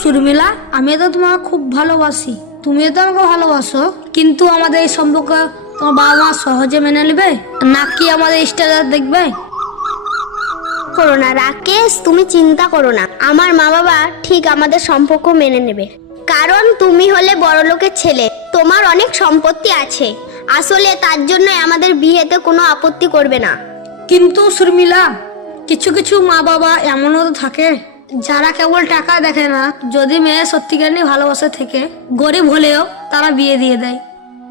শর্মিলা, আমি তো তোমাকে খুব ভালোবাসি, তুমিও তো আমাকে ভালোবাসো, কিন্তু আমাদের এই সম্পর্ক তোমার বাবা মা সহজে মেনে নেবে নাকি আমাদের স্ট্যাটাস দেখবে? করো না রাকেশ, তুমি চিন্তা করো না, আমার মা বাবা ঠিক আমাদের সম্পর্ক মেনে নেবে। কারণ তুমি হলে বড়লোকের ছেলে, তোমার অনেক সম্পত্তি আছে, আসলে তার জন্য আমাদের বিয়েতে কোনো আপত্তি করবে না। কিন্তু শর্মিলা, কিছু কিছু মা বাবা এমনও তো থাকে যারা কেবল টাকা দেখে না, যদি মেয়ে সত্যিকারই ভালোবাসা থেকে গরিব হলেও তারা বিয়ে দিয়ে দেয়।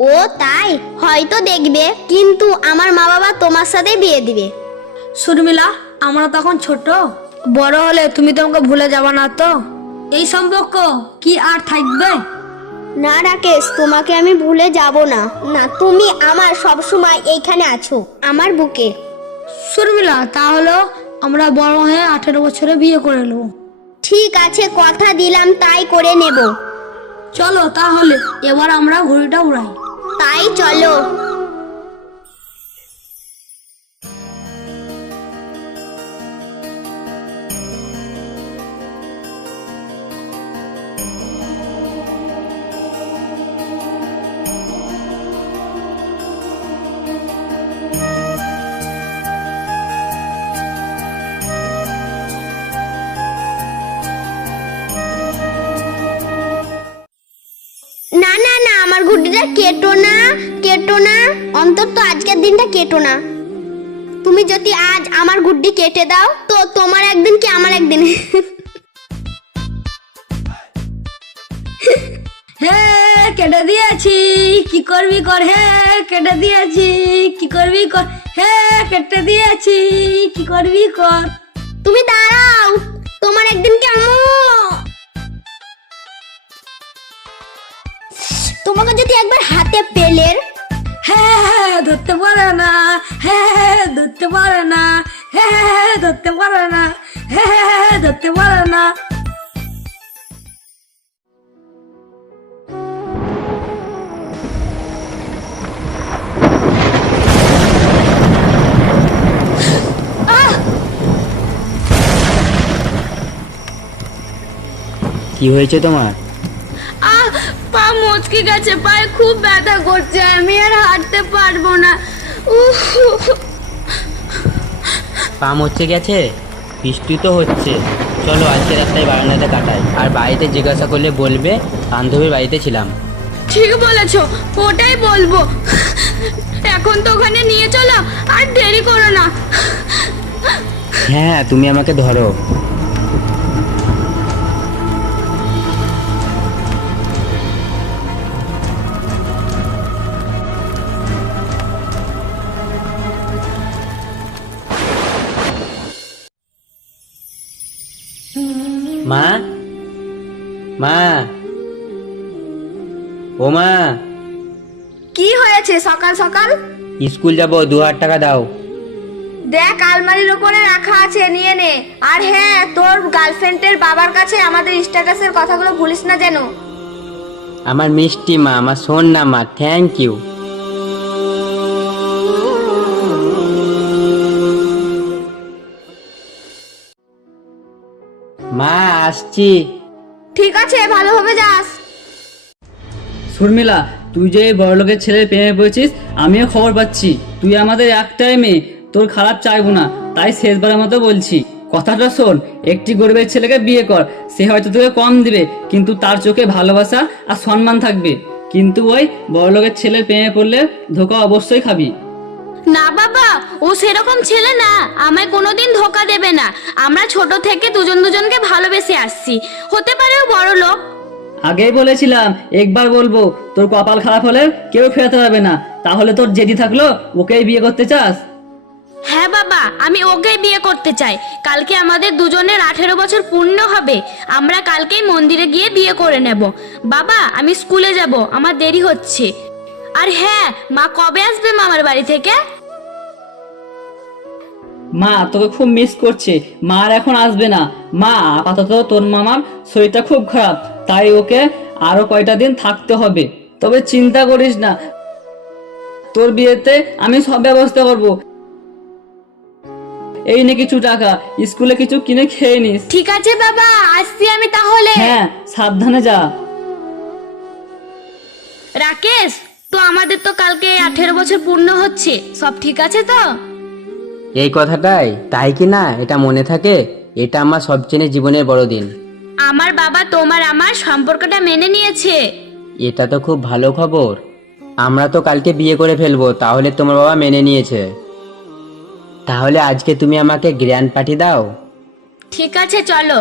ও তাই? হয়তো দেখবে, কিন্তু আমার মা বাবা তোমার সাথে বিয়ে দিবে। শর্মিলা, আমরা তখন ছোট, বড় হলে তুমি তোমাকে ভুলে যাবা না তো? এই সম্পর্ক কি আর থাকবে? না রাকেশ, তোমাকে আমি ভুলে যাব না। না, তুমি আমার সব সময় এইখানে আছো, আমার বুকে। শর্মিলা, তাহলে আমরা বড় হয়ে 18 বছরে বিয়ে করে নেবো। ঠিক আছে, কথা দিলাম, তাই করে নেব। চলো তাহলে এবার আমরা ঘুড়িটা উড়াই। তাই চলো। না না না, আমার ঘুড়িটা কেটো না, কেটো না, অন্তত আজকের দিনটা কেটো না। তুমি যদি আজ আমার গুড্ডি কেটে দাও তো তোমার একদিন কি আমার একদিন। হে, কেটে দিয়েছি, কি করবি কর। হে, কেটে দিয়েছি, কি করবি কর। হে, কেটে দিয়েছি, কি করবি কর। তুমি দাঁড়াও, তোমার একদিন কি তোমাকে যদি একবার হাতে পেলের। হ্যাঁ, ধরতে পারে না। হ্যাঁ, ধরতে পারে না। হ্যাঁ, ধরতে পারে না। হ্যাঁ, ধরতে পারে না। কি হয়েছে তোমার? পা মচকে গেছে, পায়ে খুব ব্যথা করছে, আমি আর হাঁটতে পারবো না। পা মরচে গেছে? বৃষ্টি তো হচ্ছে, চলো আজকে রাস্তায় বারান্দাতে কাটাই, আর বাড়িতে জিজ্ঞাসা করলে বলবে বান্ধবীর বাড়িতে ছিলাম। ঠিক বলেছো, ওটাই বলবো। এখন তো ওখানে নিয়ে চলো, আর দেরি করো না। হ্যাঁ, তুমি আমাকে ধরো। মা, মা, ও মা, কি হয়েছে সকাল সকাল? স্কুল যাবো, 2000 টাকা দাও। দেখ, আলমারির উপরে রাখা আছে, নিয়ে নে। আর হ্যাঁ, তোর গার্লফ্রেন্ডের বাবার কাছে আমাদের স্ট্যাটাসের কথাগুলো ভুলিস না যেন। আমার মিষ্টি মা, আমার শোন না মা, থ্যাংক ইউ। মা, আসছি। ঠিক আছে, ভালোভাবে যাস। শর্মিলা, তুই যে এই বড়লোকের ছেলের প্রেমে পড়েছিস, আমিও খবর পাচ্ছি। তুই আমাদের একটাই মেয়ে, তোর খারাপ চাইবো না, তাই শেষবারের মতো বলছি, কথাটা শোন। একটি গরিবের ছেলেকে বিয়ে কর, সে হয়তো তোকে কম দিবে, কিন্তু তার চোখে ভালোবাসা আর সম্মান থাকবে। কিন্তু ওই বড়লোকের ছেলের প্রেমে পড়লে ধোঁকা অবশ্যই খাবি। না বাবা, ও সেরকম ছেলে না, আমায় কোনোদিন ধোকা দেবে না। আমরা ছোট থেকে দুজন দুজনকে ভালোবেসে আসছি, হতে পারে ও বড় লোক। আগেই বলেছিলাম, একবার বলবো, তোর কপাল খারাপ হলে কেউ ফেরাতে পারবে না। তাহলে তোর জেদি থাকলো, ওকেই বিয়ে করতে চাস? হ্যাঁ বাবা, আমি ওকেই বিয়ে করতে চাই। কালকে আমাদের দুজনের 18 বছর পূর্ণ হবে, আমরা কালকেই মন্দিরে গিয়ে বিয়ে করে নেব। বাবা, আমি স্কুলে যাব, আমার দেরি হচ্ছে। আর হ্যাঁ, মা কবে আসবে মামার বাড়ি থেকে? মা তোকে খুব মিস করছে, মা আর এখন আসবে না। মা, আপাতত তোর মামার শরীরটা খুব খারাপ, তাই ওকে আরো কয়টা দিন থাকতে হবে। তবে চিন্তা করিস না, তোর বিয়েতে আমি সব ব্যবস্থা করবো। এই নে কিছু টাকা, স্কুলে কিছু কিনে খেয়ে নিস। ঠিক আছে বাবা, আসছি আমি তাহলে। হ্যাঁ, সাবধানে যা। রাকেশ, তো আমাদের তো কালকে 18 বছর পূর্ণ হচ্ছে, সব ঠিক আছে তো? এই কথাটাই তাই কি না এটা মনে থাকে? এটা আমার সবচেয়ে জীবনের বড় দিন। আমার বাবা তোমার আমার সম্পর্কটা মেনে নিয়েছে। এটা তো খুব ভালো খবর। আমরা তো কালকে বিয়ে করে ফেলবো, তাহলে তোমার বাবা মেনে নিয়েছে। তাহলে আজকে তুমি আমাকে গ্র্যান্ড পার্টি দাও। ঠিক আছে, চলো।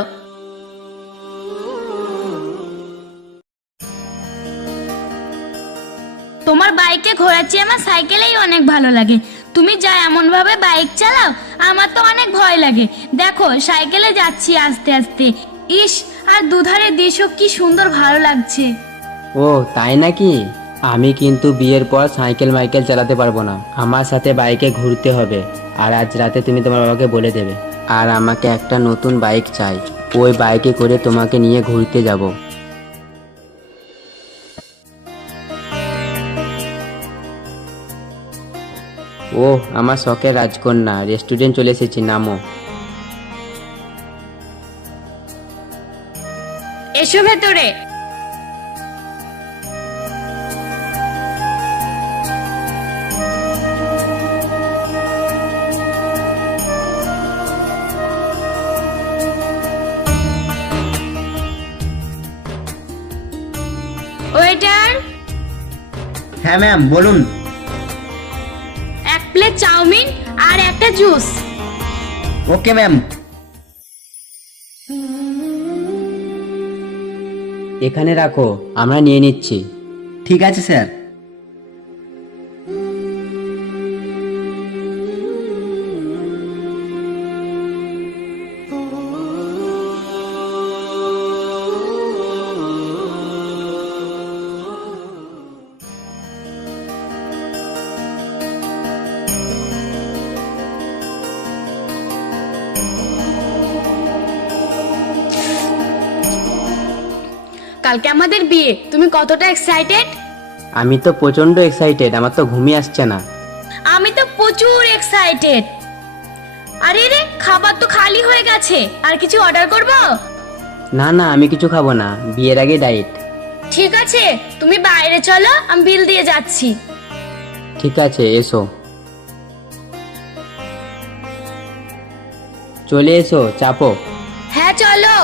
তোমার বাইকে ঘোরাচ্ছি, আমার সাইকেলেই অনেক ভালো লাগে। তুমি যা এমন ভাবে বাইক চালাও, আমার তো অনেক ভয় লাগে। দেখো, সাইকেলে যাচ্ছি আস্তে আস্তে। ইস, আর দুধারে দৃশ্য কি সুন্দর, ভালো লাগছে। ও তাই নাকি? আমি কিন্তু বিয়ের পর সাইকেল মাইকেল চালাতে পারবো না, আমার সাথে বাইকে ঘুরতে হবে। আর আজ রাতে তুমি তোমার বাবাকে বলে দেবে। আর আমাকে একটা নতুন বাইক চাই, ওই বাইকে করে তোমাকে নিয়ে ঘুরতে যাব। ও আমার শখের রাজকন্যা, রেস্টুরেন্ট চলে এসেছি, নামো। এসো ভেতরে। ওয়েটার, হ্যাঁ ম্যাম বলুন। এক প্লেট চাউমিন আর একটা জুস। Okay ma'am. এখানে রাখো, আমরা নিয়ে নিচ্ছি। ঠিক আছে স্যার। কালকে আমাদের বিয়ে, তুমি কতটা এক্সাইটেড? আমি তো প্রচন্ড এক্সাইটেড, আমার তো ঘুমই আসছে না। আমি তো প্রচুর এক্সাইটেড। আরে রে, খাবার তো খালি হয়ে গেছে, আর কিছু অর্ডার করব? না না, আমি কিছু খাবো না, বিয়ের আগে ডায়েট। ঠিক আছে, তুমি বাইরে চলো, আমি বিল দিয়ে যাচ্ছি। ঠিক আছে, এসো। চলে এসো, চাপো। হ্যাঁ চলো।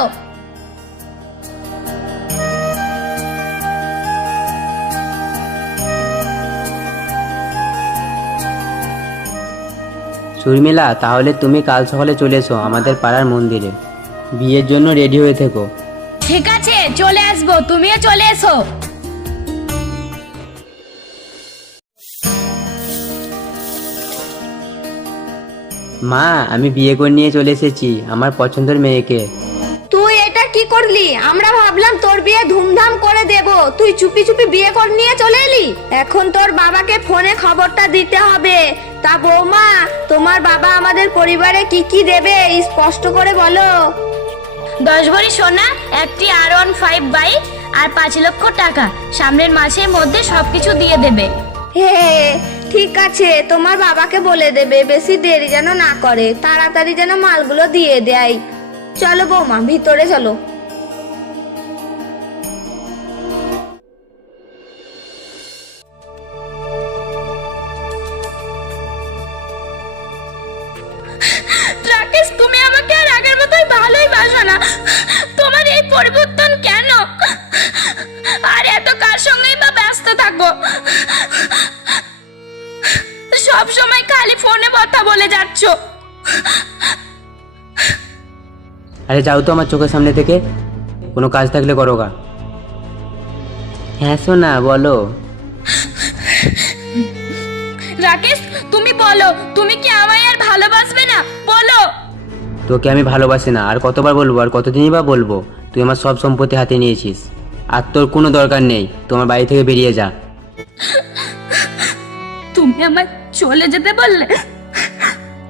শর্মিলা, তাহলে তুমি কাল সকালে চলে এসো আমাদের পাড়ার মন্দিরে, বিয়ের জন্য রেডি হয়ে থেকো। ঠিক আছে, চলে আসবো, তুমিও চলে এসো। মা, আমি বিয়ে করে নিয়ে চলে এসেছি আমার পছন্দের মেয়েকে। তুই এটা কি করলি? আমরা ভাবলাম তোর বিয়ে ধুমধাম করে দেব, তুই চুপি চুপি বিয়ে করে নিয়ে চলে এলি। এখন তোর বাবাকে ফোনে খবরটা দিতে হবে। তা বৌমা, তোমার বাবা আমাদের পরিবারে কি কি দেবে স্পষ্ট করে বলো। 10 ভরি সোনা, একটি R15 বাইক আর 5 লক্ষ টাকা সামনের মাসের মধ্যে সবকিছু দিয়ে দেবে। হে, ঠিক আছে, তোমার বাবাকে বলে দেবে বেশি দেরি যেন না করে, তাড়াতাড়ি যেন মালগুলো দিয়ে দেয়। চলো বৌমা, ভিতরে চলো। রাকেশ, তুমি আমাকে আর আগের মতোই ভালোই বাসো না, তোমার এই পরিবর্তন কেন? আর এত কার সঙ্গেই বা ব্যস্ত থাকো, সব সময় খালি ফোনে কথা বলে যাচ্ছ। আরে যাও তো আমার চোখের সামনে থেকে, কোনো কাজ থাকলে করো গা। হ্যাঁ সোনা, বলো। রাকেশ, তুমি বলো, তুমি কি আমায় আর ভালোবাসবে না? বলো। তোকে আমি ভালোবাসি না, আর কতবার বলবো, আর কতদিনই বা বলবো? তুই আমার সব সম্পত্তি হাতে নিয়েছিস, আর তোর কোনো দরকার নেই, তোমার বাড়ি থেকে বেরিয়ে যা। তুমি আমায় চলে যেতে বললে?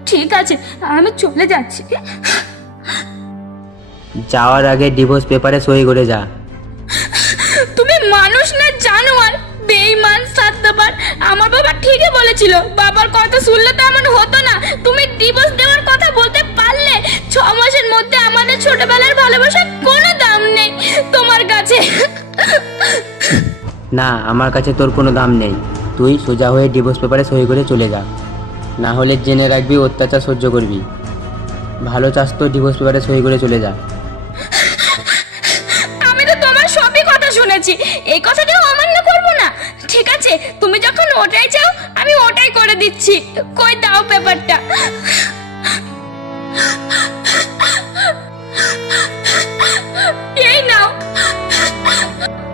ঠিক আছে, আমি চলে যাচ্ছি। যাওয়ার আগে ডিভোর্স পেপারে সই করে যা। তুমি মানুষ না জানোয়ার, বেঈমান, স্বার্থপর। আমার বাবা ঠিকই বলেছিল, বাবার কথা শুনলে তো এমন হতো না। তুমি ডিভোর্স দেওয়ার কথা বলতে ছোটবেলার ভালোবাসার কোনো দাম নেই তোমার কাছে। না, আমার কাছে তোর কোনো দাম নেই। তুই সোজা হয়ে ডিভোর্স পেপারে সই করে চলে যা, না হলে জেনে রাখবি অত্যাচার সহ্য করবি। ভালো চাস তো ডিভোর্স পেপারে সই করে চলে যা। আমি তো তোমার সবই কথা শুনেছি, এই কথাটাও অমান্য করব না। ঠিক আছে, তুমি যখন ওটাই চাও আমি ওটাই করে দিচ্ছি। কই দাও পেপারটা। এই নাও,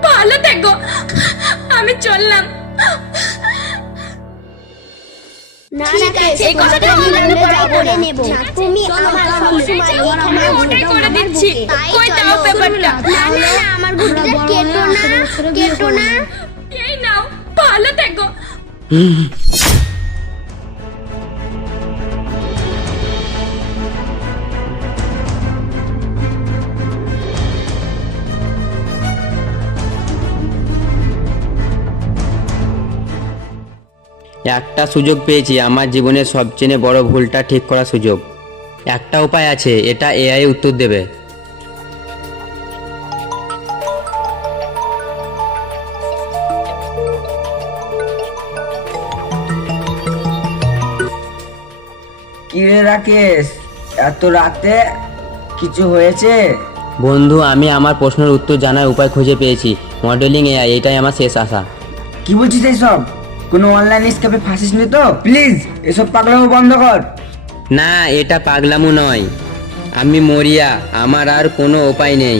ভালো থেকো, আমি চললাম। ঠিক আছে, এই কথাটা আমি অমান্য করব করে না। নেব। তুমি আমার সবসময় আমি ওটাই করে দিচ্ছি। কই দাও পেপারটা। না না না, আমার বুকটা কেটো না, কেটো না। এই নাও, ভালো থেকো। একটা সুযোগ পেয়েছি, আমার জীবনের সবচেয়ে বড় ভুলটা ঠিক করার সুযোগ। একটা উপায় আছে, এটা এআই উত্তর দেবে। কি রে রাকেশ, এত রাতে কিছু হয়েছে? বন্ধু, আমি আমার প্রশ্নের উত্তর জানার উপায় খুঁজে পেয়েছি। মডেলিং এআই, এটাই আমার শেষ আশা। কি বলছিস এইসব? কোনো অনলাইন স্ক্যামে ফাঁসিস নি তো? প্লিজ এসব পাগলামো বন্ধ কর। না, এটা পাগলামো নয়। আমি মরিয়া, আমার আর কোনো উপায় নেই।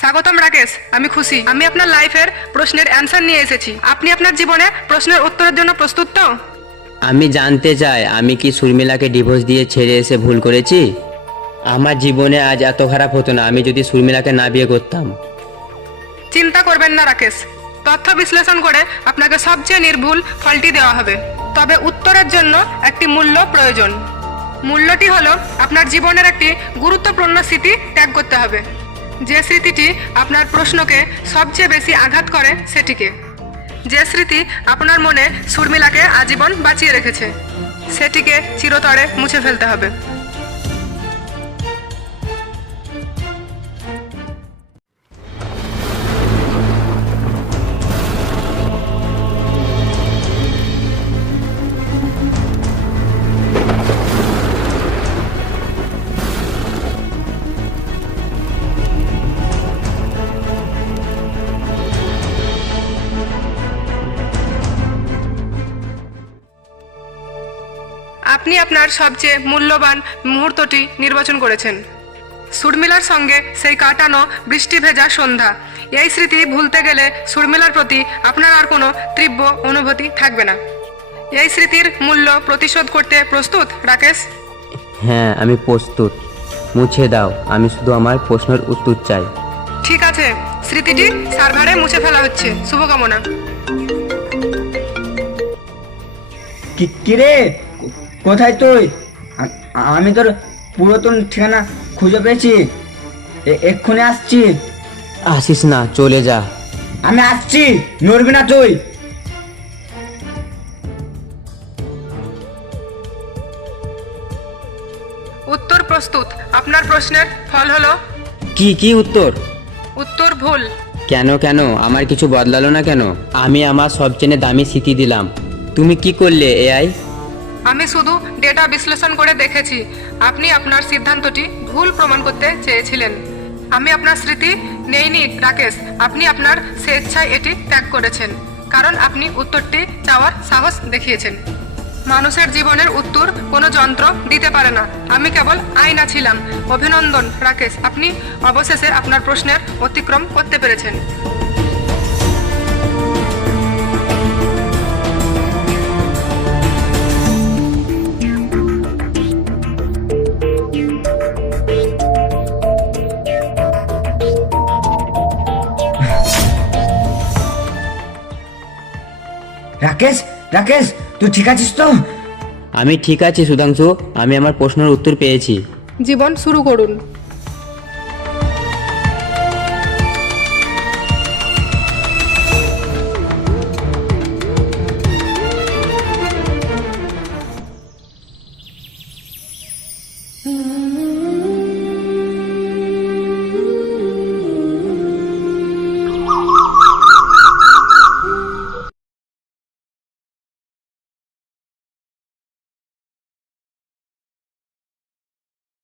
স্বাগতম রাকেশ, আমি খুশি। আমি আপনার লাইফের প্রশ্নের অ্যান্সার নিয়ে এসেছি। আপনি আপনার জীবনে প্রশ্নের উত্তরের জন্য প্রস্তুত তো? আমি জানতে চাই, আমি কি শর্মিলাকে ডিভোর্স দিয়ে ছেড়ে এসে ভুল করেছি? আমার জীবনে আজ এত খারাপ হতো না আমি যদি শর্মিলাকে না বিয়ে করতাম। চিন্তা করবেন না রাকেশ, তথ্য বিশ্লেষণ করে আপনাকে সবচেয়ে নির্ভুল ফলটি দেওয়া হবে। তবে উত্তরের জন্য একটি মূল্য প্রয়োজন। মূল্যটি হলো আপনার জীবনের একটি গুরুত্বপূর্ণ স্মৃতি ত্যাগ করতে হবে। যে স্মৃতিটি আপনার প্রশ্নকে সবচেয়ে বেশি আঘাত করে সেটিকে। যে স্মৃতি আপনার মনে শর্মিলাকে আজীবন বাঁচিয়ে রেখেছে সেটিকে চিরতরে মুছে ফেলতে হবে। আপনি আপনার সবচেয়ে মূল্যবান মুহূর্তটি নির্বাচন করেছেন। শর্মিলার সঙ্গে সেই কাটানো বৃষ্টি ভেজা সন্ধ্যা। এই স্মৃতি ভুলতে গেলে শর্মিলার প্রতি আপনার আর কোনো তীব্র অনুভূতি থাকবে না। এই স্মৃতির মূল্য প্রতিশোধ করতে প্রস্তুত রাকেশ? হ্যাঁ, আমি প্রস্তুত। মুছে দাও, আমি শুধু আমার প্রশ্নের উত্তর চাই। ঠিক আছে, স্মৃতিটি সার্ভারে মুছে ফেলা হচ্ছে। শুভকামনা। কি রে, কোথায় তুই? আমি তোর পুরাতন ঠিকানা খুঁজে পেয়েছি, এক্ষুনি আসছি। আসিস না, চলে যা। আমি আসছি, নড়বি না তুই। উত্তর প্রস্তুত। আপনার প্রশ্নের ফল হলো কি উত্তর? উত্তর ভুল। কেন আমার কিছু বদলালো না কেন? আমি আমার সবচেয়ে দামি স্মৃতি দিলাম। তুমি কি করলে এআই? আমি শুধু ডেটা বিশ্লেষণ করে দেখেছি আপনি আপনার সিদ্ধান্তটি ভুল প্রমাণ করতে চেয়েছিলেন। আমি আপনার স্মৃতি নেইনি রাকেশ, আপনি আপনার স্বেচ্ছায় এটি ত্যাগ করেছেন কারণ আপনি উত্তরটি চাওয়ার সাহস দেখিয়েছেন। মানুষের জীবনের উত্তর কোনো যন্ত্র দিতে পারে না, আমি কেবল আয়না ছিলাম। অভিনন্দন রাকেশ, আপনি অবশেষে আপনার প্রশ্নের অতিক্রম করতে পেরেছেন। রাকেশ, রাকেশ, তুই ঠিক আছিস তো? আমি ঠিক আছি সুধাংশু, আমি আমার প্রশ্নের উত্তর পেয়েছি। জীবন শুরু করুন। Hmm.